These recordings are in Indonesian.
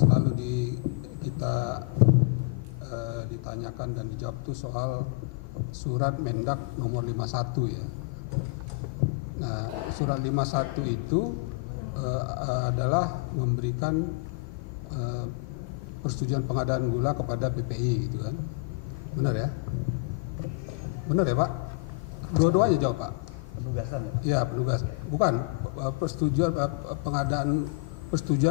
selalu kita ditanyakan dan dijawab itu soal surat Mendak nomor 51 ya. Nah, surat 51 itu adalah memberikan persetujuan pengadaan gula kepada PPI gitu kan. Benar ya? Benar ya Pak? Dua-duanya jawab Pak. Penugasan ya? Ya, penugas. Bukan persetujuan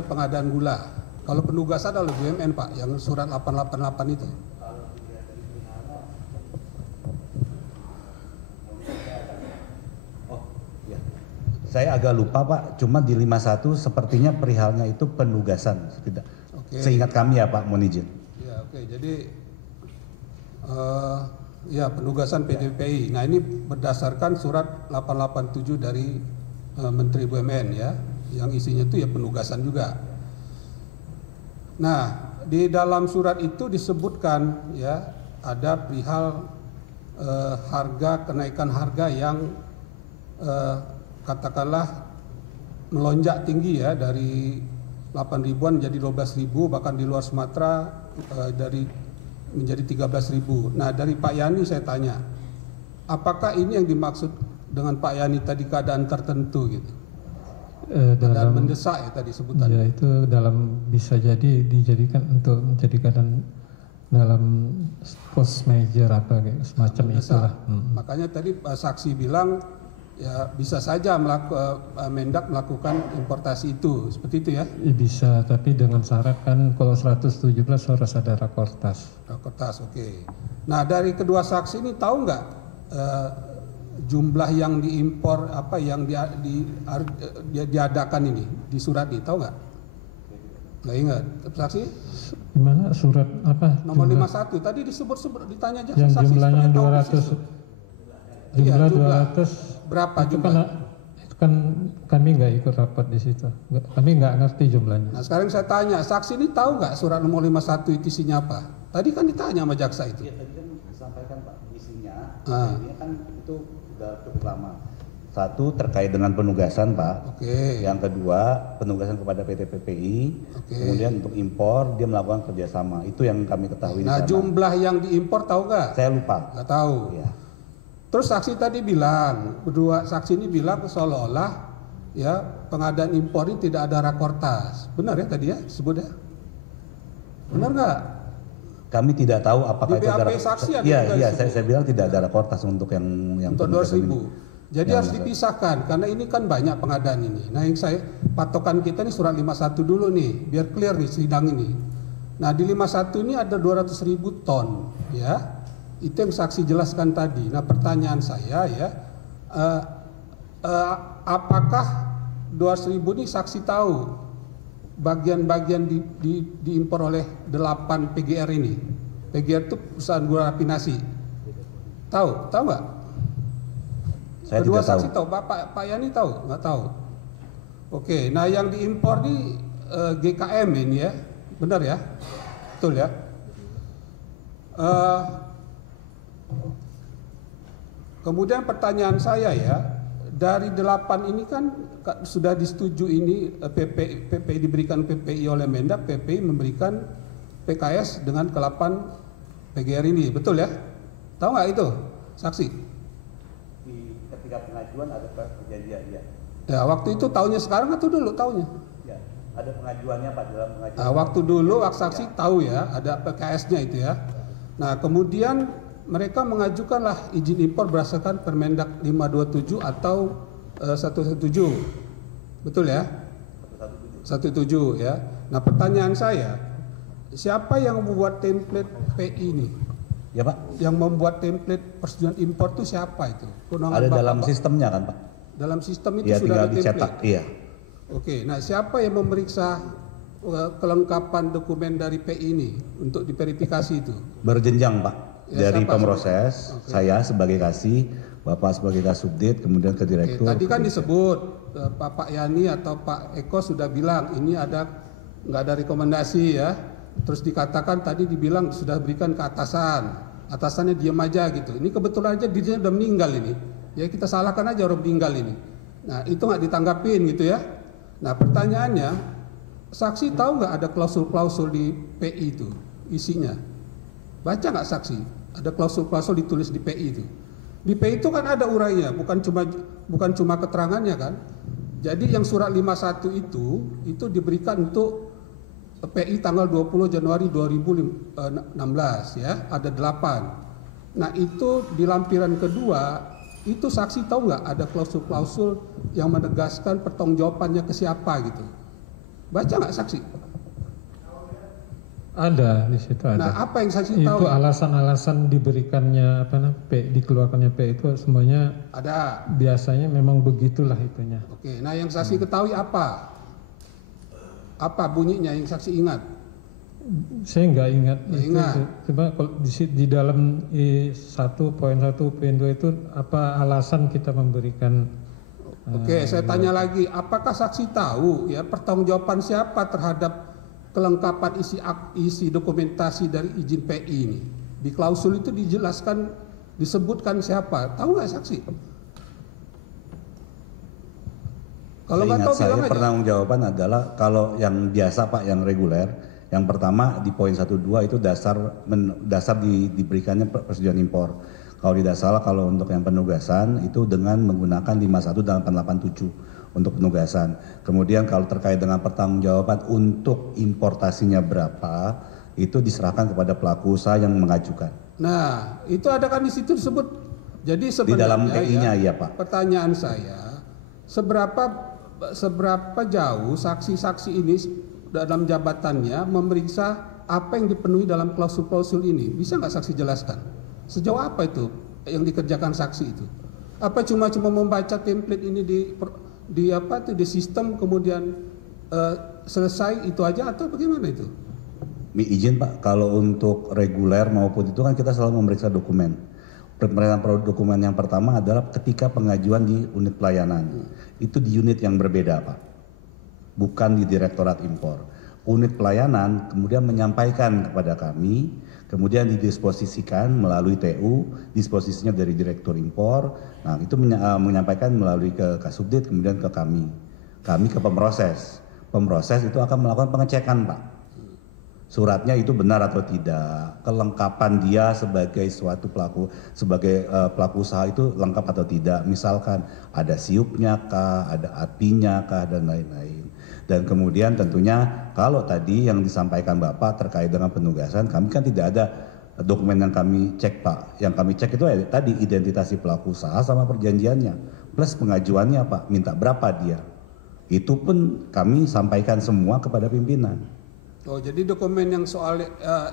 pengadaan gula. Kalau penugasan adalah BUMN Pak, yang surat 888 itu. Oh, ya. Saya agak lupa Pak, cuma di 51 sepertinya perihalnya itu penugasan, tidak. Oke. Seingat kami ya Pak, mohon izin. Ya, oke. Jadi ya penugasan PDPI. Nah, ini berdasarkan surat 887 dari Menteri BUMN ya, yang isinya itu ya penugasan juga. Nah, di dalam surat itu disebutkan ya ada perihal kenaikan harga yang katakanlah melonjak tinggi ya, dari 8.000-an menjadi 12.000, bahkan di luar Sumatera menjadi 13.000. Nah, dari Pak Yani saya tanya, apakah ini yang dimaksud dengan Pak Yani tadi keadaan tertentu gitu? Keadaan mendesak ya tadi sebutannya. Ya, itu bisa jadi dijadikan untuk menjadikan dalam force major apa kayak semacam itulah. Makanya tadi saksi bilang ya bisa saja Mendak melakukan importasi itu, seperti itu ya? Bisa, tapi dengan syarat kan kalau 117 harus ada rakortas. Rakortas, oke. Nah, dari kedua saksi ini tahu nggak jumlah yang diimpor apa yang diadakan ini di surat ini, tahu nggak? Nggak ingat, saksi? Gimana surat apa? Nomor 51 tadi disebut ditanya aja yang saksi. Jumlahnya 200. Iya, jumlah 200 berapa itu jumlah? Itu kan kami nggak ikut rapat di situ. Kami nggak ngerti jumlahnya. Nah, sekarang saya tanya, saksi ini tahu nggak surat nomor 51 itu isinya apa? Tadi kan ditanya sama jaksa itu. Iya, tadi kan disampaikan Pak, isinya ini kan itu sudah cukup lama. Satu terkait dengan penugasan Pak. Oke. Yang kedua penugasan kepada PT PPI. Oke. Kemudian untuk impor dia melakukan kerjasama. Itu yang kami ketahui. Nah, di sana. jumlah yang diimpor tahu nggak? Saya lupa. Nggak tahu. Ya. Terus saksi tadi bilang, kedua saksi ini bilang seolah-olah ya pengadaan impor ini tidak ada rakortas. Benar ya tadi ya sebut ya? Benar nggak? Kami tidak tahu apakah Di itu BAP saksi ada Iya, juga iya, disebut. saya bilang tidak ada rakortas untuk yang Untuk 200.000. Jadi Yang harus dipisahkan karena ini kan banyak pengadaan ini. Nah, yang patokan kita ini surat 51 dulu nih, biar clear nih sidang ini. Nah, di 51 ini ada 200.000 ton ya. Itu yang saksi jelaskan tadi. Nah, pertanyaan saya ya, apakah 200.000 ini saksi tahu bagian-bagian diimpor oleh 8 PGR ini? PGR itu perusahaan gula rafinasi. Tahu nggak? Saya Kedua tidak tahu. saksi tahu. Pak Yani tahu? Nggak tahu. Oke. Nah, yang diimpor di GKM ini ya, benar ya? Betul ya? Kemudian pertanyaan saya ya, dari 8 ini kan sudah disetujui ini PPI diberikan PPI oleh Mendak, PPI memberikan PKS dengan ke-8 PGR ini, betul ya? Tahu nggak itu, saksi? Ketika pengajuan ada perjanjian ya. Ya, waktu itu tahunya sekarang atau dulu tahunya? Ya, ada pengajuannya Pak dalam pengajuan. Nah, waktu dulu saksi tahu ya, ada PKS-nya itu ya. Nah, kemudian mereka mengajukanlah izin impor berdasarkan Permendak 527 atau 117. Betul ya? 117 ya. Nah, pertanyaan saya, siapa yang membuat template PI ini? Ya Pak. Yang membuat template persetujuan impor itu siapa itu? Ada dalam sistemnya kan Pak? Dalam sistem itu Ya, sudah tinggal ada dicetak. template. Iya. Oke, nah siapa yang memeriksa kelengkapan dokumen dari PI ini untuk diverifikasi itu? Berjenjang Pak. Ya, Dari siapa? pemroses, Oke. saya sebagai kasih, Bapak sebagai kasubdit, kemudian ke direktur. Oke, tadi kan disebut Pak Yani atau Pak Eko sudah bilang ini nggak ada rekomendasi ya. Terus dikatakan tadi dibilang sudah berikan ke atasannya diam aja gitu. Ini kebetulan aja dirinya udah meninggal ini. Ya kita salahkan aja orang meninggal ini. Nah itu nggak ditanggapin gitu ya. Nah pertanyaannya, saksi tahu nggak ada klausul-klausul di PI itu isinya? Baca nggak saksi? Ada klausul-klausul ditulis di PI itu. Di PI itu kan ada urainya, bukan cuma keterangannya kan. Jadi yang surat 51 itu diberikan untuk PI tanggal 20 Januari 2016 ya, ada 8. Nah itu di lampiran kedua itu saksi tahu nggak ada klausul-klausul yang menegaskan pertanggungjawabannya ke siapa gitu. Baca nggak saksi? Ada di situ ada. Nah apa yang saksi tahu? Itu alasan-alasan diberikannya dikeluarkannya P itu semuanya ada. Biasanya memang begitulah itunya. Oke, nah yang saksi ketahui apa? Apa bunyinya yang saksi ingat? Saya nggak ingat. Ingat. Coba kalau di dalam 1.1.2 itu apa alasan kita memberikan? Oke, saya tanya lagi, apakah saksi tahu ya pertanggungjawaban siapa terhadap kelengkapan isi dokumentasi dari izin PI ini? Di klausul itu dijelaskan, disebutkan siapa? Tahu nggak saksi? Kalau nggak tahu bilang aja. Pertanggungjawaban adalah kalau yang biasa Pak, yang reguler, yang pertama di poin 1.2 itu dasar diberikannya persetujuan impor. Kalau tidak salah kalau untuk yang penugasan itu dengan menggunakan 51 dan 887 untuk penugasan. Kemudian kalau terkait dengan pertanggungjawaban untuk importasinya berapa itu diserahkan kepada pelaku usaha yang mengajukan. Nah, itu ada kan di situ disebut. Jadi sebenarnya di dalam PI-nya ya Pak. Pertanyaan saya, seberapa jauh saksi-saksi ini dalam jabatannya memeriksa apa yang dipenuhi dalam klausul-klausul ini? Bisa nggak saksi jelaskan? Sejauh apa itu yang dikerjakan saksi itu? Apa cuma membaca template ini di sistem kemudian selesai itu aja atau bagaimana itu? Izin Pak, kalau untuk reguler maupun itu kan kita selalu memeriksa dokumen. Pemeriksaan produk dokumen yang pertama adalah ketika pengajuan di unit pelayanan. Itu di unit yang berbeda Pak, bukan di Direktorat Impor. Unit pelayanan kemudian menyampaikan kepada kami, kemudian didisposisikan melalui TU, disposisinya dari Direktur Impor. Nah itu menyampaikan melalui ke Kasubdit, kemudian ke kami ke pemroses. Pemroses itu akan melakukan pengecekan Pak. Suratnya itu benar atau tidak, kelengkapan dia sebagai pelaku usaha itu lengkap atau tidak. Misalkan ada siupnya kah, ada apinya kah, dan lain-lain. Dan kemudian tentunya kalau tadi yang disampaikan Bapak terkait dengan penugasan, kami kan tidak ada dokumen yang kami cek Pak. Yang kami cek itu tadi identitas pelaku usaha sama perjanjiannya, plus pengajuannya Pak, minta berapa dia. Itu pun kami sampaikan semua kepada pimpinan. Oh, jadi dokumen yang soal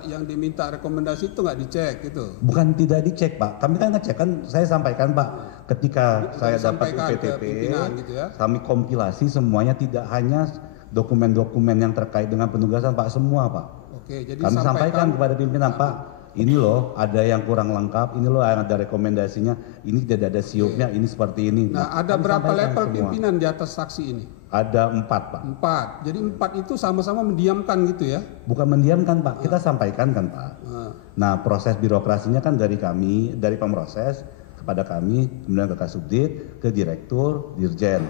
yang diminta rekomendasi itu nggak dicek gitu? Bukan tidak dicek Pak, kami kan ngecek, kan saya sampaikan Pak, ketika saya dapat UPTP, gitu ya? Kami kompilasi semuanya, tidak hanya dokumen-dokumen yang terkait dengan penugasan Pak, semua Pak. Oke, jadi kami sampaikan kepada pimpinan Pak, ini loh ada yang kurang lengkap, ini loh ada rekomendasinya, ini tidak ada siupnya, ini seperti ini. Nah, ada berapa level pimpinan di atas saksi ini? Ada 4 Pak. 4. Jadi 4 itu sama-sama mendiamkan gitu ya? Bukan mendiamkan Pak, kita sampaikan kan Pak. Nah proses birokrasinya kan dari kami, dari pemroses kepada kami, kemudian ke Kasubdit, ke Direktur, Dirjen,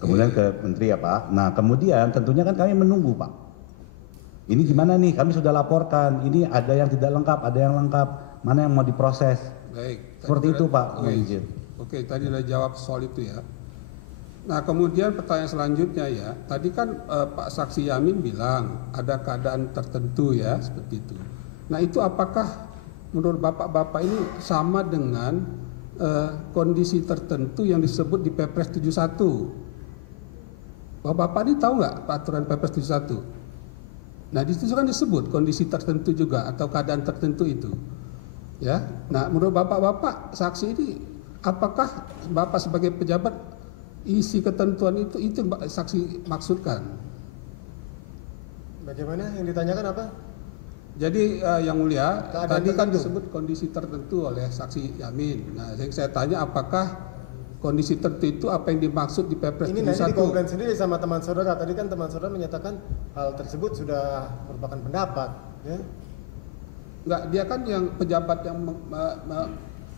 kemudian ke Menteri ya Pak. Nah kemudian tentunya kan kami menunggu Pak. Ini gimana nih, kami sudah laporkan, ini ada yang tidak lengkap, ada yang lengkap, mana yang mau diproses. Baik. Seperti itu Pak, mohon izin. Oke, tadi udah jawab soal itu ya. Nah kemudian pertanyaan selanjutnya ya, tadi kan Pak Saksi Yamin bilang ada keadaan tertentu ya seperti itu. Nah itu apakah menurut bapak-bapak ini sama dengan kondisi tertentu yang disebut di Perpres 71? Bapak-bapak ini tahu nggak peraturan Perpres 71? Nah di situ kan disebut kondisi tertentu juga atau keadaan tertentu itu. Ya, nah menurut bapak-bapak saksi ini apakah bapak sebagai pejabat isi ketentuan itu saksi maksudkan? Bagaimana yang ditanyakan apa? Jadi yang mulia tadi kan disebut kondisi tertentu oleh saksi Yamin. Nah saya tanya apakah kondisi tertentu itu apa yang dimaksud di Perpres 71? Ini nanti dikomplain sendiri sama teman saudara. Tadi kan teman saudara menyatakan hal tersebut sudah merupakan pendapat, ya? Enggak, dia kan yang pejabat yang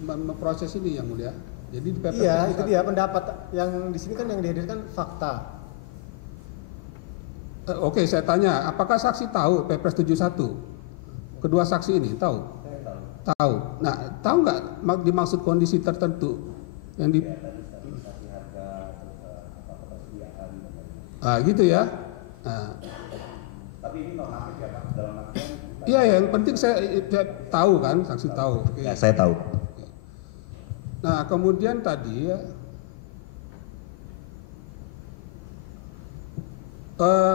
memproses ini yang mulia. Jadi di Perpres iya, itu dia pendapat yang di sini kan yang dihadirkan fakta. Oke, saya tanya, apakah saksi tahu Perpres 71? Kedua saksi ini tahu? Tahu. Nah, tahu nggak dimaksud kondisi tertentu yang di? Gitu ya. Nah. Tapi ini normatif ya Pak, dalam artian. Iya, yang penting saya tahu kan, saksi tahu. Oke. Ya, saya tahu. Nah, kemudian tadi ya,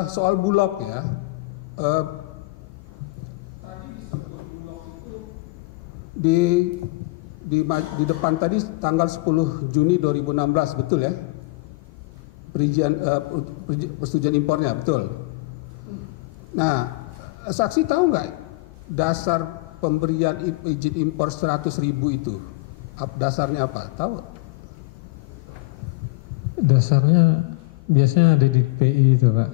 soal Bulog ya. Di depan tadi tanggal 10 Juni 2016, betul ya? Persetujuan impornya, betul. Nah, saksi tahu nggak dasar pemberian izin impor 100.000 itu? Dasarnya apa? Tahu? Dasarnya biasanya ada di PI itu Pak.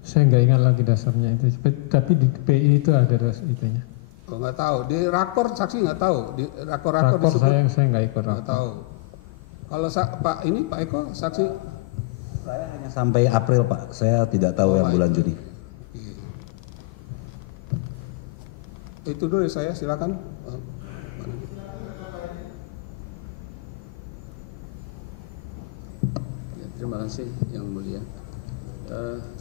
Saya nggak ingat lagi dasarnya itu. Tapi di PI itu ada dasar itunya. Oh, nggak tahu. Di rakor saksi nggak tahu. Di rakor Rakor saya nggak ikut nggak rakor. tahu. Kalau Pak Eko saksi? Saya hanya sampai April Pak. Saya tidak tahu yang bulan Juni. Itu dulu saya, silakan. Ya, terima kasih Yang Mulia.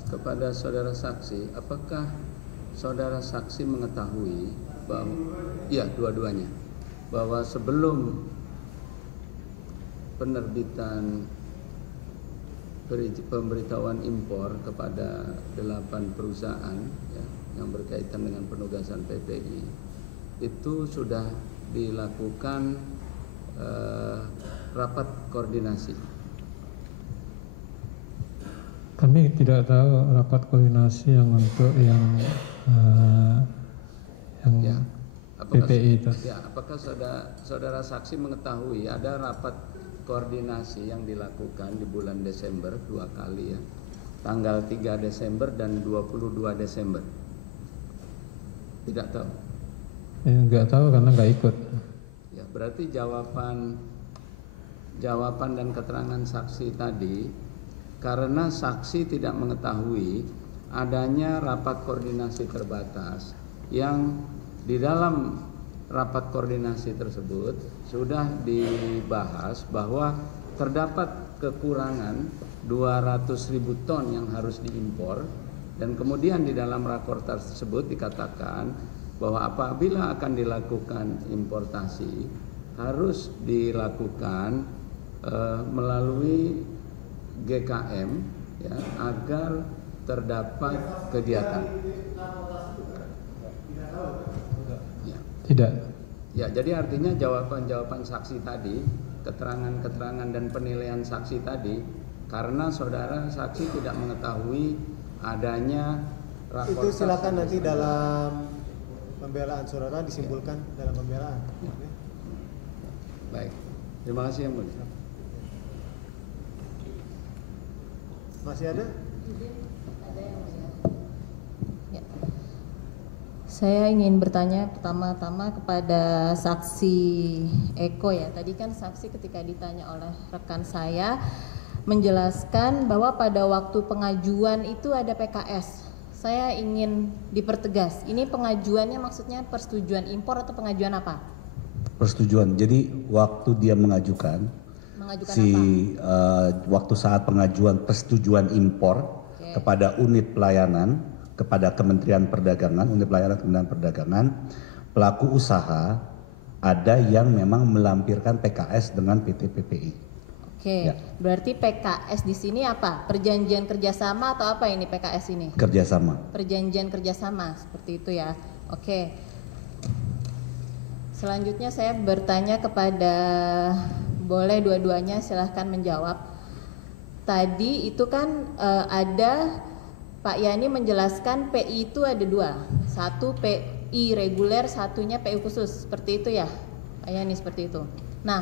Kepada saudara saksi, apakah saudara saksi mengetahui bahwa, ya dua-duanya, bahwa sebelum penerbitan pemberitahuan impor kepada 8 perusahaan ya, yang berkaitan dengan penugasan PPI itu sudah dilakukan rapat koordinasi. Kami tidak tahu rapat koordinasi yang untuk yang Ya, apakah, PPI itu. ya, apakah saudara saksi mengetahui ada rapat koordinasi yang dilakukan di bulan Desember 2 kali ya, tanggal 3 Desember dan 22 Desember? Tidak tahu? Nggak tahu karena nggak ikut. Ya, berarti jawaban dan keterangan saksi tadi, karena saksi tidak mengetahui adanya rapat koordinasi terbatas yang di dalam rapat koordinasi tersebut sudah dibahas bahwa terdapat kekurangan 200.000 ton yang harus diimpor, dan kemudian di dalam rakor tersebut dikatakan bahwa apabila akan dilakukan importasi harus dilakukan melalui GKM ya, agar terdapat kegiatan. Ya. Tidak. Ya, jadi artinya jawaban saksi tadi, keterangan-keterangan dan penilaian saksi tadi, karena saudara saksi tidak mengetahui adanya itu silakan nanti dalam pembelaan saudara disimpulkan dalam pembelaan. Ya. Baik, terima kasih Yang Mulia. Masih ada? Ya. Saya ingin bertanya pertama-tama kepada saksi Eko ya. Tadi kan saksi ketika ditanya oleh rekan saya menjelaskan bahwa pada waktu pengajuan itu ada PKS. Saya ingin dipertegas. Ini pengajuannya maksudnya persetujuan impor atau pengajuan apa? Persetujuan. Jadi waktu dia mengajukan waktu saat pengajuan persetujuan impor kepada unit pelayanan, kepada Kementerian Perdagangan, unit pelayanan Kementerian Perdagangan, pelaku usaha ada yang memang melampirkan PKS dengan PT PPI. Oke, ya. Berarti PKS di sini apa? Perjanjian kerjasama atau apa ini PKS ini? Kerjasama. Perjanjian kerjasama, seperti itu ya. Oke. Selanjutnya saya bertanya kepada, boleh dua-duanya silahkan menjawab. Tadi itu kan ada Pak Yani menjelaskan PI itu ada dua, satu PI reguler, satunya PI khusus, seperti itu ya Pak Yani, seperti itu. Nah,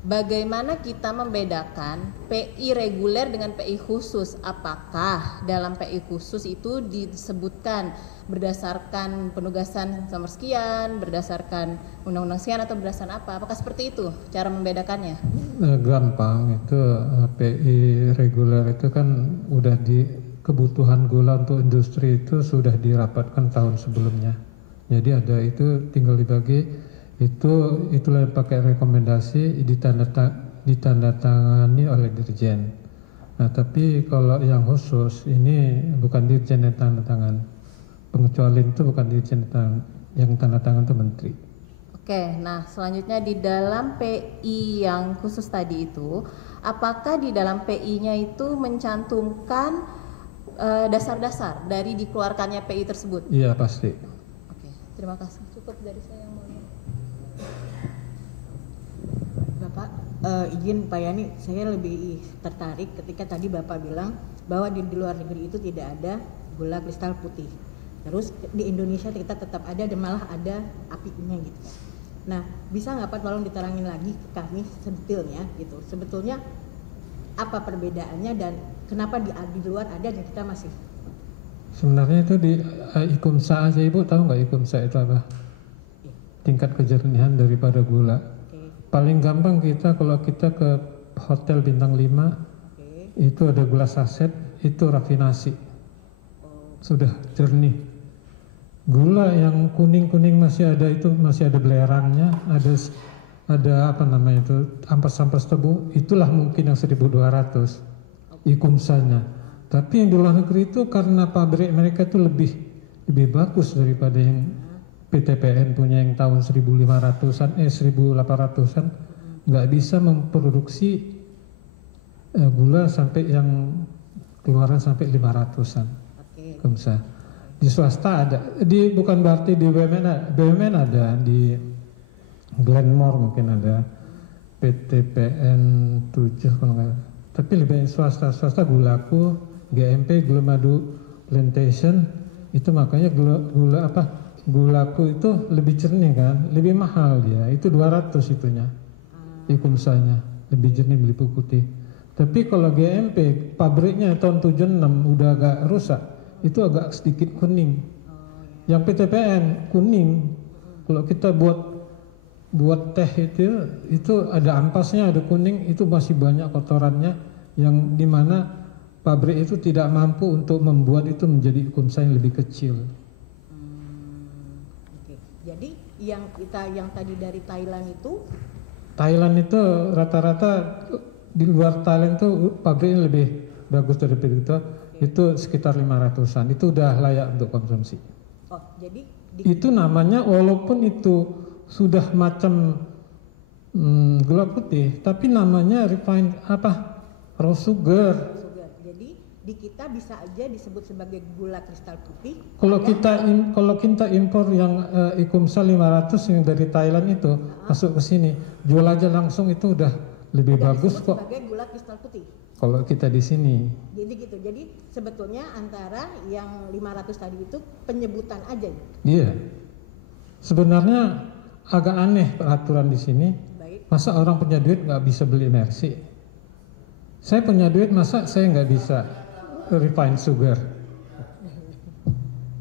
bagaimana kita membedakan PI reguler dengan PI khusus? Apakah dalam PI khusus itu disebutkan berdasarkan penugasan nomor sekian, berdasarkan undang-undang sekian, atau berdasarkan apa? Apakah seperti itu cara membedakannya? Gampang, itu PI reguler itu kan udah kebutuhan gula untuk industri itu sudah dirapatkan tahun sebelumnya. Jadi ada itu tinggal dibagi, itulah yang pakai rekomendasi ditandatangani oleh Dirjen. Nah tapi kalau yang khusus ini bukan Dirjen yang tanda tangan, pengecualian itu bukan Dirjen yang tanda tangan itu Menteri. Oke, nah selanjutnya di dalam PI yang khusus tadi itu, apakah di dalam PI-nya itu mencantumkan dasar-dasar dari dikeluarkannya PI tersebut? Iya pasti. Oke, terima kasih. Cukup dari saya yang mulia. Bapak, izin Pak Yani, saya lebih tertarik ketika tadi Bapak bilang bahwa di luar negeri itu tidak ada gula kristal putih. Terus di Indonesia kita tetap ada dan malah ada apinya gitu. Nah, bisa nggak Pak tolong diterangin lagi ke kami sedetailnya gitu. Sebetulnya apa perbedaannya dan kenapa di luar ada dan kita masih? Sebenarnya itu di IKUMSA aja, Ibu tahu nggak IKUMSA itu apa? Tingkat kejernihan daripada gula. Paling gampang kalau kita ke hotel bintang 5, itu ada gula saset, itu rafinasi. Sudah jernih. Gula yang kuning-kuning masih ada itu, masih ada belerangnya, ada apa namanya itu, ampas-ampas tebu, itulah mungkin yang 1200 IKUMSA-nya. Tapi yang di luar negeri itu karena pabrik mereka itu lebih bagus daripada yang PTPN punya yang tahun 1800-an, 1800-an, nggak bisa memproduksi gula sampai yang keluaran sampai 500-an. IKUMSA. Di swasta ada, bukan berarti di BUMN ada, di Glenmore mungkin ada, PTPN 7 kalau nggak, tapi lebih swasta gulaku, GMP, gula madu plantation, itu makanya gulaku itu lebih jernih kan, lebih mahal dia, itu 200 itunya, IKUMSA-nya, lebih jernih, lebih putih. Tapi kalau GMP, pabriknya tahun 76 udah agak rusak, itu agak sedikit kuning. Yang PTPN kuning. Kalau kita buat teh itu ada ampasnya, ada kuning, itu masih banyak kotorannya yang dimana pabrik itu tidak mampu untuk membuat itu menjadi IKUMSA yang lebih kecil. Jadi yang tadi dari Thailand itu rata-rata di luar Thailand itu pabriknya lebih bagus daripada itu sekitar 500-an, itu udah layak untuk konsumsi. Oh, jadi itu namanya walaupun itu sudah macam gula putih, tapi namanya refined raw sugar. Jadi di kita bisa aja disebut sebagai gula kristal putih. Kalau kita impor yang IKUMSA 500 yang dari Thailand itu masuk ke sini, jual aja langsung itu udah lebih bagus kok. Sebagai gula kristal putih. Kalau kita di sini. Jadi gitu. Jadi sebetulnya antara yang 500 tadi itu penyebutan aja. Iya. Sebenarnya agak aneh peraturan di sini. Baik. Masa orang punya duit nggak bisa beli Mercy? Saya punya duit, masa saya nggak bisa refined sugar?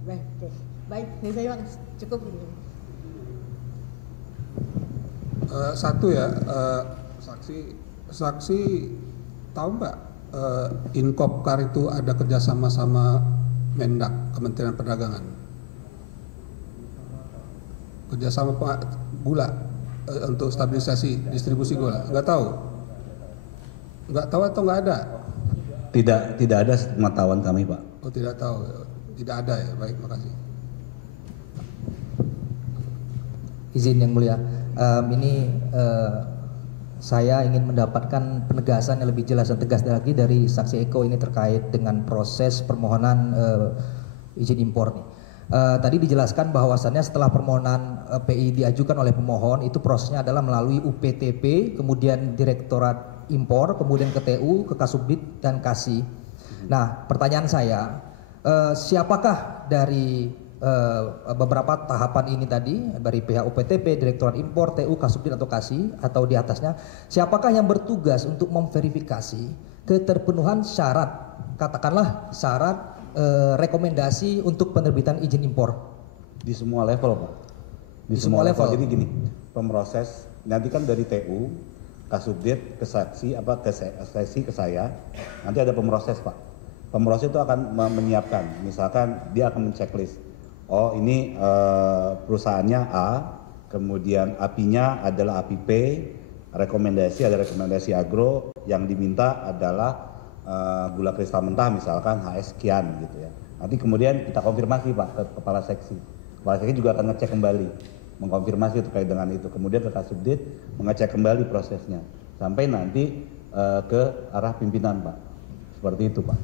Baik. Saya cukup. Satu ya, saksi tahu nggak Inkopkar itu ada kerjasama sama Mendak, Kementerian Perdagangan, kerjasama gula untuk stabilisasi distribusi gula? Nggak tahu atau nggak ada? Tidak ada pengetahuan kami, Pak. Oh, tidak tahu, tidak ada ya. Baik, makasih. Izin yang mulia, saya ingin mendapatkan penegasan yang lebih jelas dan tegas lagi dari saksi Eko ini terkait dengan proses permohonan izin impor nih. Tadi dijelaskan bahwasannya setelah permohonan PI diajukan oleh pemohon, itu prosesnya adalah melalui UPTP, kemudian Direktorat Impor, kemudian ke TU, ke Kasubdit dan KASI. Nah, pertanyaan saya, siapakah dari beberapa tahapan ini tadi dari pihak UPTP, Direktorat Impor, TU, Kasubdit atau KASI atau di atasnya, siapakah yang bertugas untuk memverifikasi keterpenuhan syarat, katakanlah syarat rekomendasi untuk penerbitan izin impor? Di semua level, Pak. Di semua level. Jadi gini, pemroses nanti kan dari TU, Kasubdit, ke saksi ke saya, nanti ada pemroses, Pak. Pemproses itu akan menyiapkan, misalkan dia akan menceklis, oh ini perusahaannya A, kemudian API-nya adalah API P, ada rekomendasi agro, yang diminta adalah gula kristal mentah misalkan HS sekian gitu ya. Nanti kemudian kita konfirmasi Pak ke kepala seksi. Kepala seksi juga akan ngecek kembali, mengkonfirmasi terkait dengan itu. Kemudian ke Kasubdit mengecek kembali prosesnya sampai nanti ke arah pimpinan Pak. Seperti itu Pak.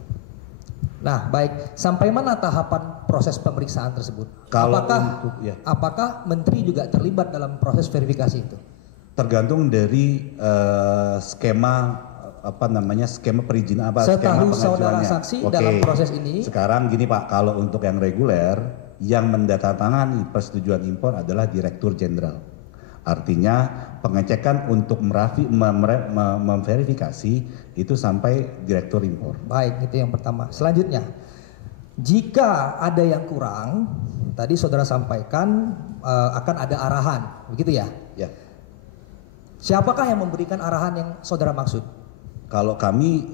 Nah, baik. Sampai mana tahapan proses pemeriksaan tersebut? Apakah Menteri juga terlibat dalam proses verifikasi itu? Tergantung dari skema perizinan skema pengajuannya. Saudara saksi dalam proses ini. Sekarang gini Pak, kalau untuk yang reguler, yang mendatangani persetujuan impor adalah Direktur Jenderal. Artinya pengecekan untuk memverifikasi itu sampai Direktur Impor. Baik, itu yang pertama. Selanjutnya, jika ada yang kurang, tadi saudara sampaikan akan ada arahan, begitu ya? Ya. Siapakah yang memberikan arahan yang saudara maksud? Kalau kami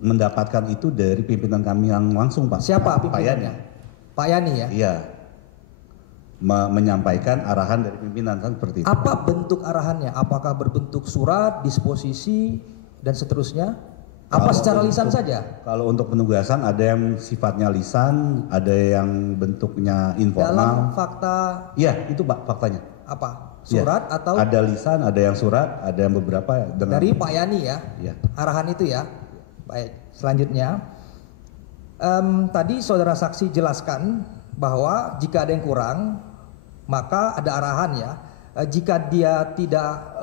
mendapatkan itu dari pimpinan kami yang langsung Pak. Siapa pimpinannya? Pak Yani ya? Iya. Menyampaikan arahan dari pimpinan kan seperti itu. Apa bentuk arahannya? Apakah berbentuk surat, disposisi, dan seterusnya? Apa secara lisan saja? Kalau untuk penugasan ada yang sifatnya lisan, ada yang bentuknya informal. Dalam fakta? Iya, itu Pak faktanya. Apa? Surat ya, atau? Ada lisan, ada yang surat, ada yang beberapa. Dari Pak Yani ya? Iya. Arahan itu ya? Baik, selanjutnya. Tadi saudara saksi jelaskan bahwa jika ada yang kurang, maka ada arahan ya. Jika dia tidak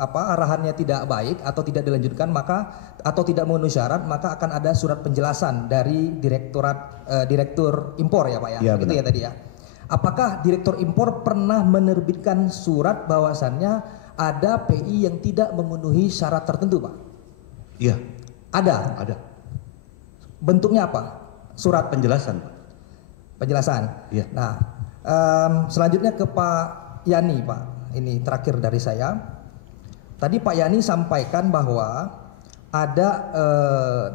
arahannya tidak baik atau tidak dilanjutkan, maka atau tidak memenuhi syarat, maka akan ada surat penjelasan dari Direktur Impor ya Pak ya. Ya, gitu ya tadi ya. Apakah Direktur Impor pernah menerbitkan surat bahwasannya ada PI yang tidak memenuhi syarat tertentu Pak? Iya. Ada. Ada. Bentuknya apa? Surat penjelasan. Penjelasan. Iya. Nah, selanjutnya ke Pak Yani Pak. Ini terakhir dari saya. Tadi Pak Yani sampaikan bahwa ada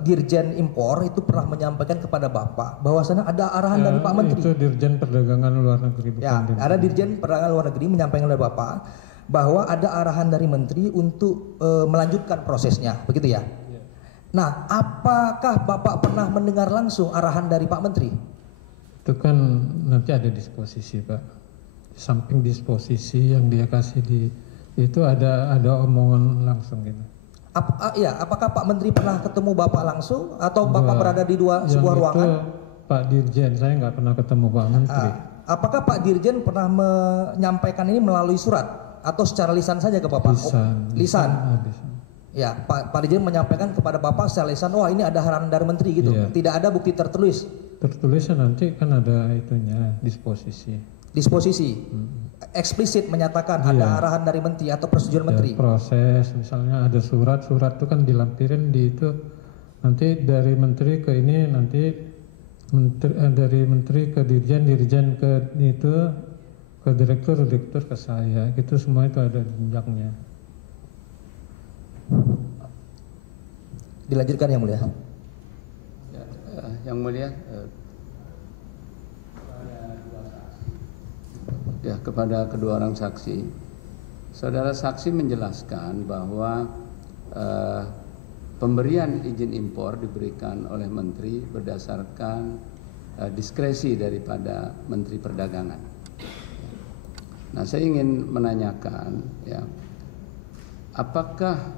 Dirjen Impor itu pernah menyampaikan kepada Bapak bahwasanya ada arahan dari Pak Menteri. Itu Dirjen Perdagangan Luar Negeri. Ya, ada Dirjen Perdagangan Luar Negeri menyampaikan kepada Bapak bahwa ada arahan dari Menteri untuk melanjutkan prosesnya, begitu ya? Nah, apakah Bapak pernah mendengar langsung arahan dari Pak Menteri? Itu kan nanti ada disposisi Pak. Samping disposisi yang dia kasih itu ada omongan langsung gitu. Apakah Pak Menteri pernah ketemu Bapak langsung atau Bapak berada di sebuah ruangan? Pak Dirjen, saya nggak pernah ketemu Pak Menteri. Apakah Pak Dirjen pernah menyampaikan ini melalui surat atau secara lisan saja ke Bapak? Lisan. Lisan. Ya, Pak Dirjen menyampaikan kepada Bapak secara lisan, wah ini ada arahan dari Menteri gitu. Iya. Tidak ada bukti tertulis. Tertulisnya nanti kan ada itunya disposisi. Disposisi. Eksplisit menyatakan ada arahan dari Menteri atau persetujuan Menteri. Proses misalnya ada surat itu kan dilampirin di itu, nanti dari Menteri ke ini, nanti dari Menteri ke Dirjen ke itu, ke Direktur ke saya, itu semua itu ada jenjangnya. Dilanjutkan yang mulia. Yang mulia, kepada kedua orang saksi, saudara saksi menjelaskan bahwa pemberian izin impor diberikan oleh Menteri berdasarkan diskresi daripada Menteri Perdagangan. Nah, saya ingin menanyakan, ya, apakah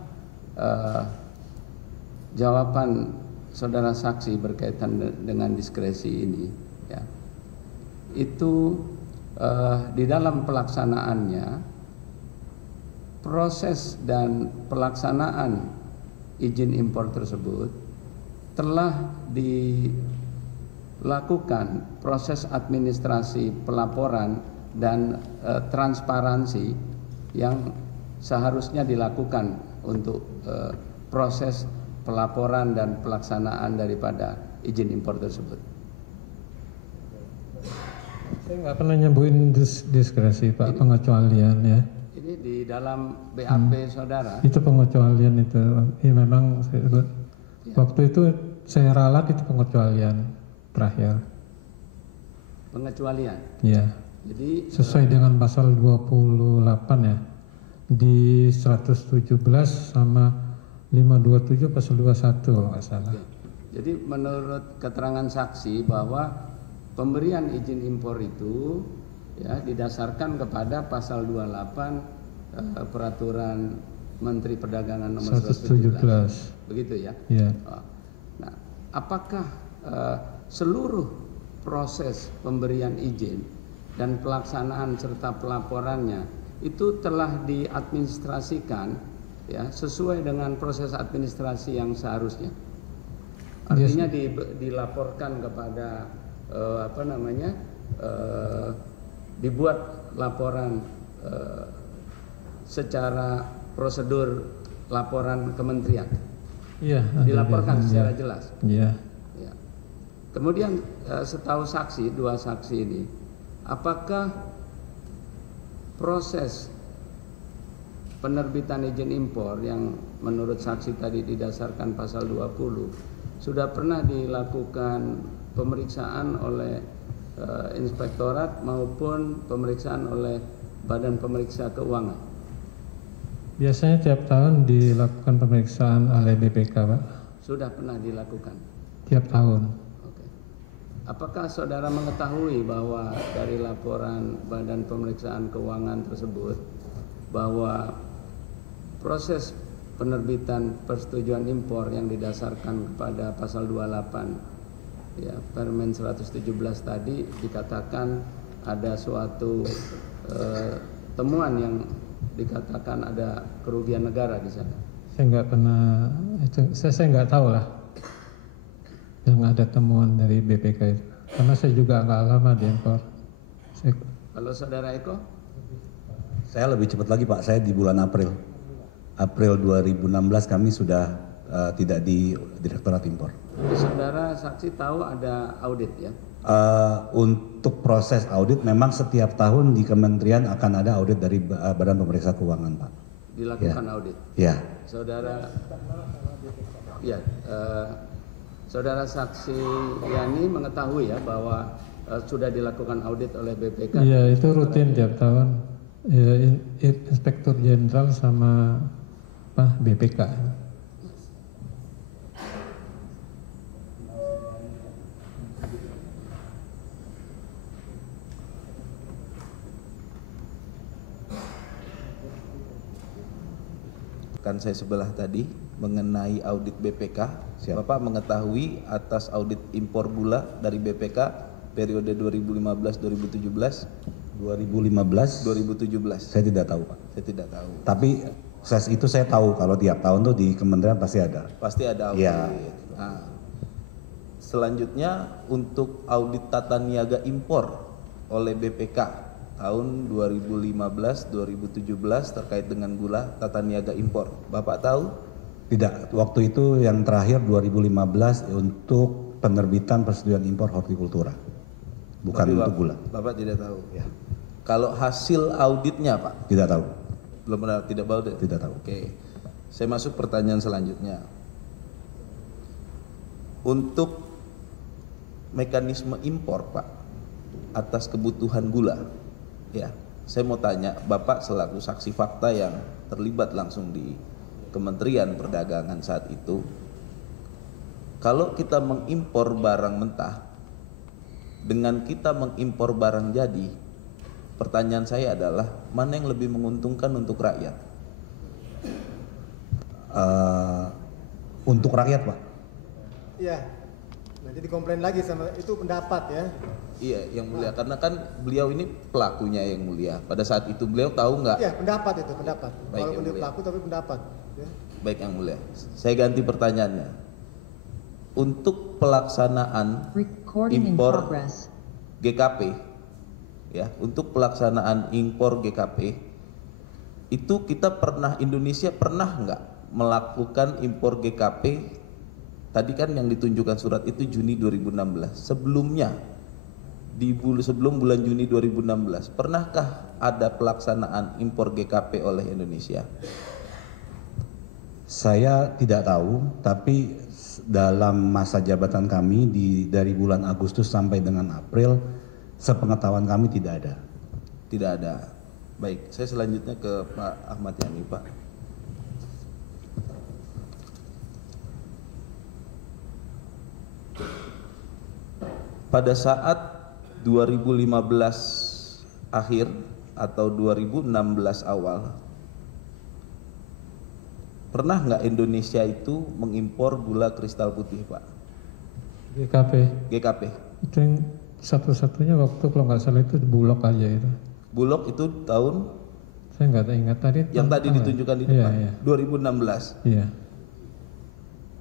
jawaban saudara saksi berkaitan dengan diskresi ini, ya, itu di dalam pelaksanaannya, proses dan pelaksanaan izin impor tersebut telah dilakukan proses administrasi pelaporan dan transparansi yang seharusnya dilakukan untuk proses pelaporan dan pelaksanaan daripada izin impor tersebut. Saya nggak pernah nyebutin diskresi Pak, pengecualian ya. Ini di dalam BAP saudara. Itu pengecualian itu, ya memang saya Waktu itu saya ralat itu pengecualian terakhir. Pengecualian. Ya. Jadi Sesuai dengan pasal 28 ya. Di 117 sama 527 pasal 21 kalau nggak salah. Jadi menurut keterangan saksi bahwa pemberian izin impor itu ya didasarkan kepada pasal 28 peraturan Menteri Perdagangan nomor 117. Begitu ya? Iya. Nah, apakah seluruh proses pemberian izin dan pelaksanaan serta pelaporannya itu telah diadministrasikan ya sesuai dengan proses administrasi yang seharusnya? Artinya dilaporkan kepada dibuat laporan secara prosedur laporan kementerian. Iya. Dilaporkan secara jelas. Iya. Ya. Kemudian setahu saksi, dua saksi ini, apakah proses penerbitan izin impor yang menurut saksi tadi didasarkan pasal 20 sudah pernah dilakukan pemeriksaan oleh inspektorat maupun pemeriksaan oleh Badan Pemeriksa Keuangan? Biasanya tiap tahun dilakukan pemeriksaan oleh BPK, Pak. Sudah pernah dilakukan? Tiap tahun. Oke. Apakah saudara mengetahui bahwa dari laporan Badan Pemeriksaan Keuangan tersebut bahwa proses penerbitan persetujuan impor yang didasarkan kepada pasal 28 ya Permen 117 tadi dikatakan ada suatu temuan yang dikatakan ada kerugian negara di sana? Saya nggak pernah, saya nggak tahu lah yang ada temuan dari BPK itu, karena saya juga nggak lama di impor. Kalau saudara Eko? Saya lebih cepat lagi Pak, saya di bulan April 2016 kami sudah tidak di Direktorat Impor. Saudara saksi tahu ada audit ya? Untuk proses audit memang setiap tahun di kementerian akan ada audit dari Badan Pemeriksa Keuangan Pak. Dilakukan ya. audit? Ya. Saudara saksi Yani mengetahui ya bahwa sudah dilakukan audit oleh BPK? Iya, itu rutin tiap tahun. Ya, Inspektur Jenderal sama BPK. Kan saya sebelah tadi mengenai audit BPK. Siap. Bapak mengetahui atas audit impor gula dari BPK periode 2015-2017? 2017. Saya tidak tahu Pak. Saya tidak tahu. Tapi proses itu saya tahu kalau tiap tahun tuh di kementerian pasti ada. Pasti ada audit. Ya. Nah, selanjutnya untuk audit tata niaga impor oleh BPK tahun 2015-2017 terkait dengan gula tata niaga impor. Bapak tahu? Tidak, waktu itu yang terakhir 2015 untuk penerbitan persetujuan impor hortikultura. Bukan Tapi untuk gula. Bapak tidak tahu. Ya. Kalau hasil auditnya, Pak? Tidak tahu. Belum pernah, tidak tahu deh. Tidak tahu. Oke. Saya masuk pertanyaan selanjutnya. Untuk mekanisme impor, Pak, atas kebutuhan gula. Ya, saya mau tanya, Bapak selaku saksi fakta yang terlibat langsung di Kementerian Perdagangan saat itu, kalau kita mengimpor barang mentah dengan kita mengimpor barang jadi, pertanyaan saya adalah mana yang lebih menguntungkan untuk rakyat? Untuk rakyat Pak. Iya. Nanti dikomplain lagi sama itu pendapat ya. Iya, yang mulia, karena kan beliau ini pelakunya yang mulia. Pada saat itu beliau tahu nggak? Iya, pendapat itu, pendapat. Baik, Walaupun dia mulia. pelaku tapi pendapat. Ya. Baik yang mulia. Saya ganti pertanyaannya. Untuk pelaksanaan impor GKP, ya, untuk pelaksanaan impor GKP, itu kita pernah, Indonesia pernah nggak melakukan impor GKP? Tadi kan yang ditunjukkan surat itu Juni 2016. Sebelumnya, sebelum bulan Juni 2016, pernahkah ada pelaksanaan impor GKP oleh Indonesia? Saya tidak tahu, tapi dalam masa jabatan kami dari bulan Agustus sampai dengan April, sepengetahuan kami tidak ada. Tidak ada. Baik, saya selanjutnya ke Pak Ahmad Yani, Pak. Pada saat 2015 akhir atau 2016 awal, pernah nggak Indonesia itu mengimpor gula kristal putih, Pak? GKP. Itu yang satu-satunya waktu kalau nggak salah itu Bulog aja itu. Bulog itu tahun? Saya nggak ingat tadi. Yang tadi ditunjukkan di depan. Iya. 2016. Iya.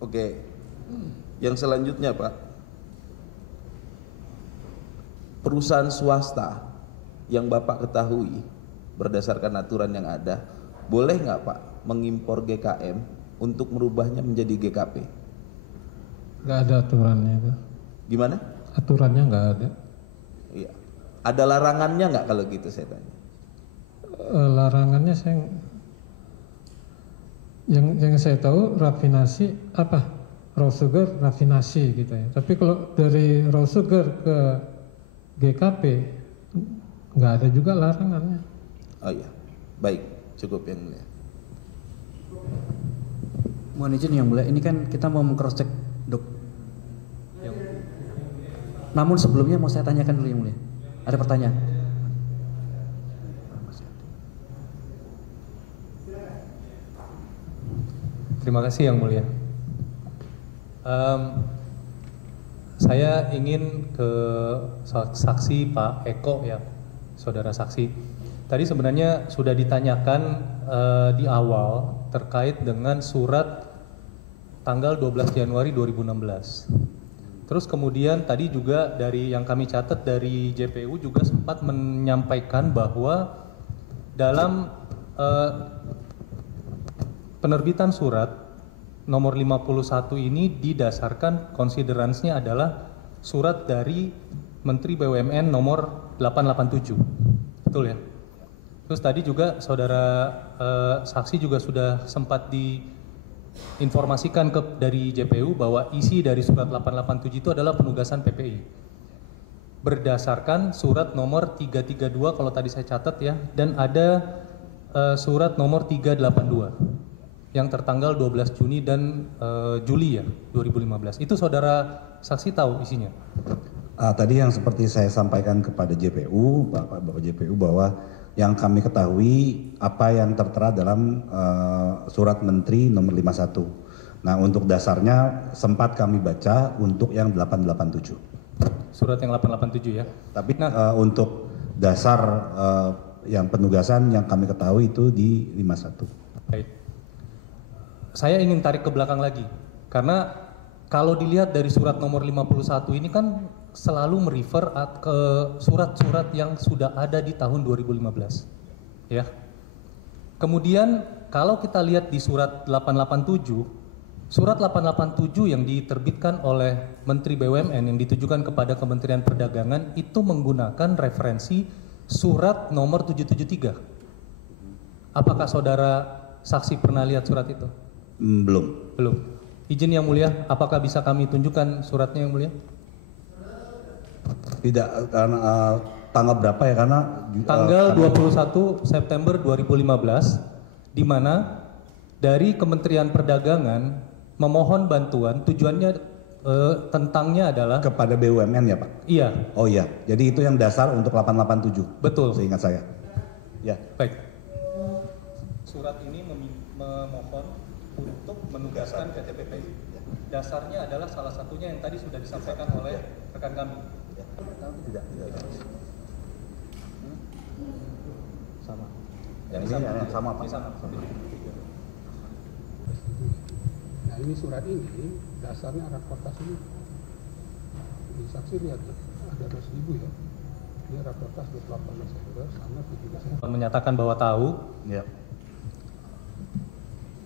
Oke. Yang selanjutnya, Pak. Perusahaan swasta yang Bapak ketahui berdasarkan aturan yang ada, boleh nggak Pak mengimpor GKM untuk merubahnya menjadi GKP? Nggak ada aturannya itu. Gimana? Aturannya nggak ada. Iya. Ada larangannya nggak kalau gitu saya tanya? Larangannya yang saya tahu rafinasi raw sugar rafinasi gitu ya. Tapi kalau dari raw sugar ke GKP nggak ada juga larangannya. Oh iya, baik, cukup yang mulia. Mohon izin yang mulia, ini kan kita mau meng-cross check dok. Namun sebelumnya mau saya tanyakan dulu yang mulia. Ada pertanyaan? Terima kasih yang mulia. Saya ingin ke saksi Pak Eko ya, saudara saksi. Tadi sebenarnya sudah ditanyakan di awal terkait dengan surat tanggal 12 Januari 2016. Terus kemudian tadi juga dari yang kami catat dari JPU juga sempat menyampaikan bahwa dalam penerbitan surat nomor 51 ini didasarkan konsideransinya adalah surat dari Menteri BUMN nomor 887. Betul ya? Terus tadi juga saudara saksi juga sudah sempat diinformasikan dari JPU bahwa isi dari surat 887 itu adalah penugasan PPI. Berdasarkan surat nomor 332 kalau tadi saya catat ya, dan ada surat nomor 382 yang tertanggal 12 Juni dan Juli ya 2015. Itu saudara saksi tahu isinya? Tadi yang seperti saya sampaikan kepada JPU, Bapak JPU, bahwa yang kami ketahui apa yang tertera dalam surat Menteri nomor 51. Nah, untuk dasarnya sempat kami baca untuk yang 887. Surat yang 887 ya. Tapi untuk dasar yang penugasan yang kami ketahui itu di 51. Baik. Saya ingin tarik ke belakang lagi, karena kalau dilihat dari surat nomor 51 ini kan selalu merefer ke surat-surat yang sudah ada di tahun 2015. Ya. Kemudian kalau kita lihat di surat 887, surat 887 yang diterbitkan oleh Menteri BUMN yang ditujukan kepada Kementerian Perdagangan itu menggunakan referensi surat nomor 773. Apakah saudara saksi pernah lihat surat itu? Belum. Belum. Izin yang mulia, apakah bisa kami tunjukkan suratnya yang mulia? Tidak, karena tanggal berapa ya? Karena tanggal 21 September 2015, di mana dari Kementerian Perdagangan memohon bantuan, tujuannya tentangnya adalah kepada BUMN ya Pak? Iya. Oh iya, jadi itu yang dasar untuk 887. Betul. Seingat saya. Ya. Baik. Surat ini memohon untuk menugaskan PT PPI. Dasarnya adalah salah satunya yang tadi sudah disampaikan oleh rekan kami. Tidak. Sama. Yang sama Pak. Nah ini surat ini dasarnya raportas ini. Di saksi lihat ada 2.000 ya. Ini raportas 28 September sama 17. Menyatakan bahwa tahu. Ya.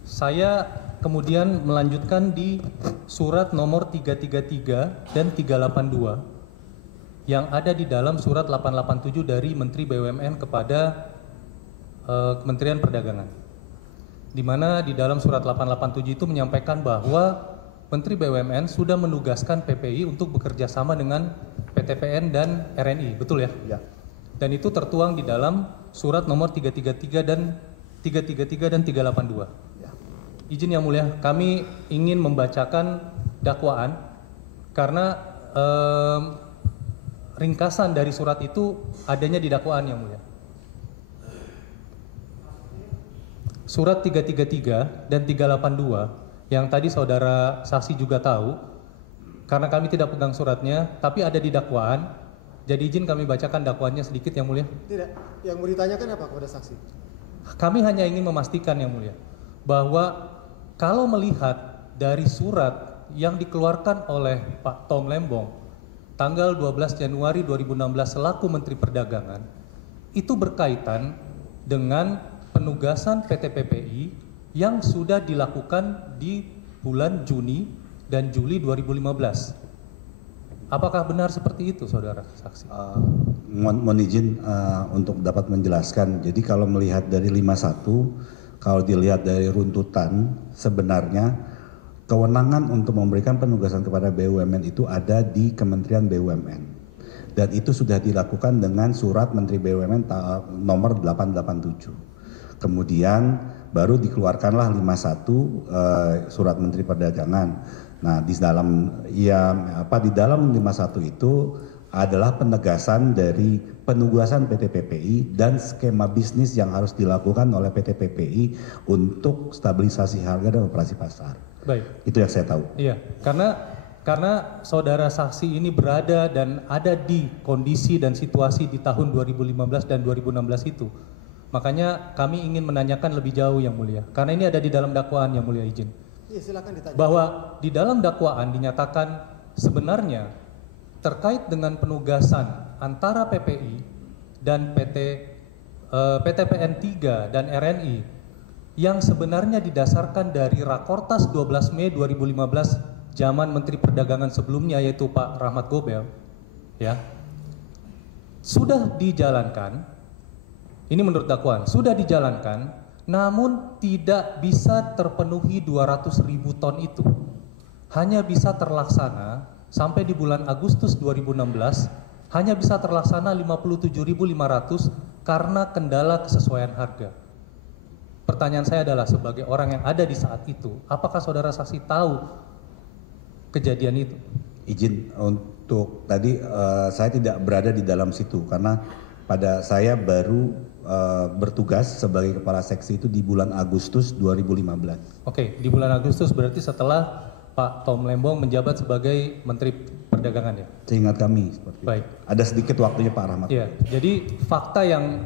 Saya kemudian melanjutkan di surat nomor 333 dan 382 yang ada di dalam surat 887 dari Menteri BUMN kepada Kementerian Perdagangan. di mana di dalam surat 887 itu menyampaikan bahwa Menteri BUMN sudah menugaskan PPI untuk bekerja sama dengan PTPN dan RNI, betul ya? Ya. Dan itu tertuang di dalam surat nomor 333 dan 382. Ya. Izin yang mulia, kami ingin membacakan dakwaan karena ringkasan dari surat itu adanya di dakwaan yang mulia. Surat 333 dan 382 yang tadi saudara saksi juga tahu, karena kami tidak pegang suratnya, tapi ada di dakwaan. Jadi izin kami bacakan dakwaannya sedikit yang mulia. Tidak, yang mau ditanyakan apa kepada saksi? Kami hanya ingin memastikan yang mulia bahwa kalau melihat dari surat yang dikeluarkan oleh Pak Tom Lembong tanggal 12 Januari 2016 selaku Menteri Perdagangan, itu berkaitan dengan penugasan PT PPI yang sudah dilakukan di bulan Juni dan Juli 2015. Apakah benar seperti itu, saudara saksi? Mohon izin untuk dapat menjelaskan. Jadi kalau melihat dari 51, kalau dilihat dari runtutan, sebenarnya kewenangan untuk memberikan penugasan kepada BUMN itu ada di Kementerian BUMN. Dan itu sudah dilakukan dengan surat Menteri BUMN nomor 887. Kemudian baru dikeluarkanlah 51 surat Menteri Perdagangan. Nah, di dalam 51 itu adalah penegasan dari penugasan PT PPI dan skema bisnis yang harus dilakukan oleh PT PPI untuk stabilisasi harga dan operasi pasar. Baik. Itu yang saya tahu. Iya, karena saudara saksi ini berada dan ada di kondisi dan situasi di tahun 2015 dan 2016 itu. Makanya kami ingin menanyakan lebih jauh yang mulia, karena ini ada di dalam dakwaan yang mulia, izin. Iya, silakan ditanya. Bahwa di dalam dakwaan dinyatakan sebenarnya terkait dengan penugasan antara PPI dan PTPN 3 dan RNI yang sebenarnya didasarkan dari Rakortas 12 Mei 2015 zaman Menteri Perdagangan sebelumnya, yaitu Pak Rahmat Gobel, ya, sudah dijalankan. Ini menurut dakwaan, sudah dijalankan, namun tidak bisa terpenuhi 200.000 ton itu. Hanya bisa terlaksana sampai di bulan Agustus 2016, hanya bisa terlaksana 57.500 karena kendala kesesuaian harga. Pertanyaan saya adalah sebagai orang yang ada di saat itu, apakah saudara saksi tahu kejadian itu? Izin untuk tadi saya tidak berada di dalam situ karena pada saya baru bertugas sebagai kepala seksi itu di bulan Agustus 2015. Oke, di bulan Agustus berarti setelah Pak Tom Lembong menjabat sebagai Menteri Perdagangan ya? Seingat kami seperti Baik. itu. Ada sedikit waktunya Pak Rahmat. Iya, jadi fakta yang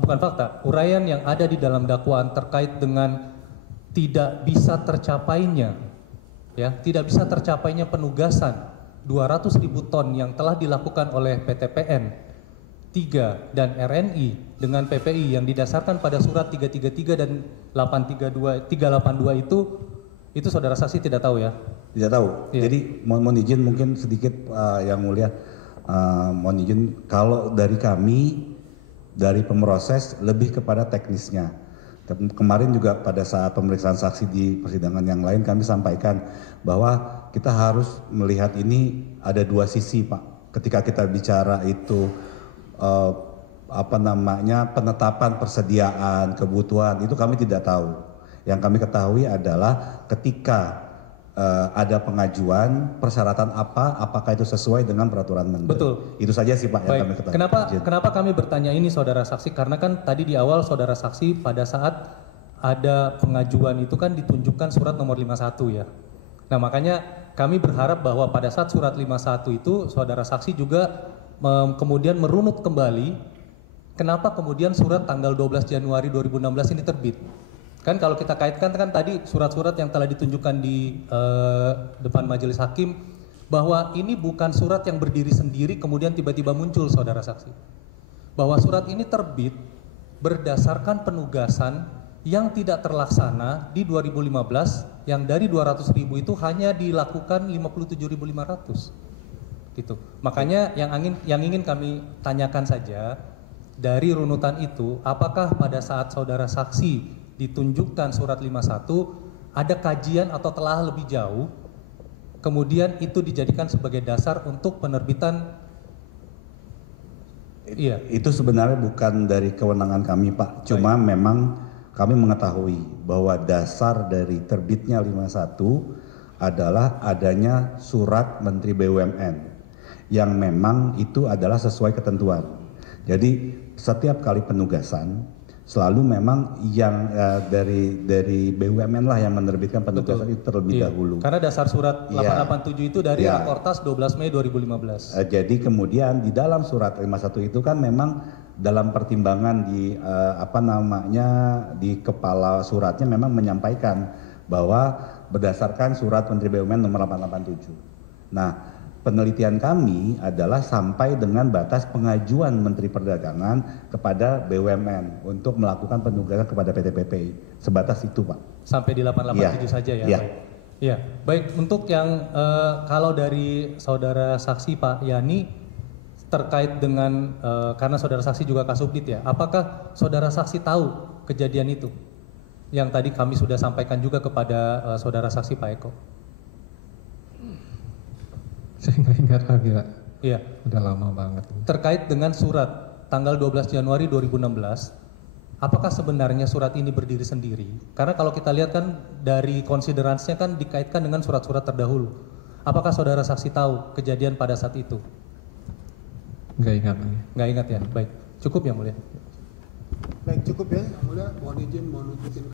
bukan fakta, uraian yang ada di dalam dakwaan terkait dengan tidak bisa tercapainya, ya, tidak bisa tercapainya penugasan 200.000 ton yang telah dilakukan oleh PTPN 3 dan RNI dengan PPI yang didasarkan pada surat 333 dan 382 itu saudara saksi tidak tahu ya? Tidak tahu. Iya. Jadi mohon izin mungkin sedikit yang mulia, mohon izin kalau dari kami dari pemroses lebih kepada teknisnya. Kemarin juga pada saat pemeriksaan saksi di persidangan yang lain kami sampaikan bahwa kita harus melihat ini ada dua sisi, Pak. Ketika kita bicara itu penetapan persediaan kebutuhan itu kami tidak tahu. Yang kami ketahui adalah ketika ada pengajuan persyaratan apakah itu sesuai dengan peraturan Menteri. Betul. Itu saja sih Pak yang kami ketahui. Kenapa kami bertanya ini saudara saksi? Karena kan tadi di awal saudara saksi pada saat ada pengajuan itu kan ditunjukkan surat nomor 51 ya. Nah makanya kami berharap bahwa pada saat surat 51 itu saudara saksi juga kemudian merunut kembali kenapa kemudian surat tanggal 12 Januari 2016 ini terbit. Kan kalau kita kaitkan kan tadi surat-surat yang telah ditunjukkan di depan majelis hakim bahwa ini bukan surat yang berdiri sendiri kemudian tiba-tiba muncul saudara saksi. Bahwa surat ini terbit berdasarkan penugasan yang tidak terlaksana di 2015 yang dari 200.000 itu hanya dilakukan 57.500. Gitu. Makanya yang ingin kami tanyakan saja dari runutan itu, apakah pada saat saudara saksi ditunjukkan surat 51, ada kajian atau telah lebih jauh, kemudian itu dijadikan sebagai dasar untuk penerbitan. Iya. Itu sebenarnya bukan dari kewenangan kami, Pak. Cuma memang kami mengetahui bahwa dasar dari terbitnya 51 adalah adanya surat Menteri BUMN yang memang itu adalah sesuai ketentuan. Jadi setiap kali penugasan selalu memang yang dari BUMN lah yang menerbitkan penugasan. Betul. Itu terlebih dahulu. Karena dasar surat 887 itu dari Rakortas 12 Mei 2015. Jadi kemudian di dalam surat 51 itu kan memang dalam pertimbangan di di kepala suratnya memang menyampaikan bahwa berdasarkan surat Menteri BUMN nomor 887. Nah, penelitian kami adalah sampai dengan batas pengajuan Menteri Perdagangan kepada BUMN untuk melakukan penugasan kepada PT PPI. Sebatas itu, Pak. Sampai di 887 saja ya? Iya. Iya. Baik, untuk yang kalau dari saudara saksi Pak Yani terkait dengan karena saudara saksi juga Kasubdit ya, apakah saudara saksi tahu kejadian itu? Yang tadi kami sudah sampaikan juga kepada saudara saksi Pak Eko. Saya nggak ingat lagi, Pak. Iya. Udah lama banget. Terkait dengan surat tanggal 12 Januari 2016, apakah sebenarnya surat ini berdiri sendiri? Karena kalau kita lihat kan dari konsideransinya kan dikaitkan dengan surat-surat terdahulu. Apakah saudara saksi tahu kejadian pada saat itu? Nggak ingat lagi. Nggak ingat ya? Baik. Cukup ya, Mulia? Baik, cukup ya. Mulia, mohon izin, mohon izin.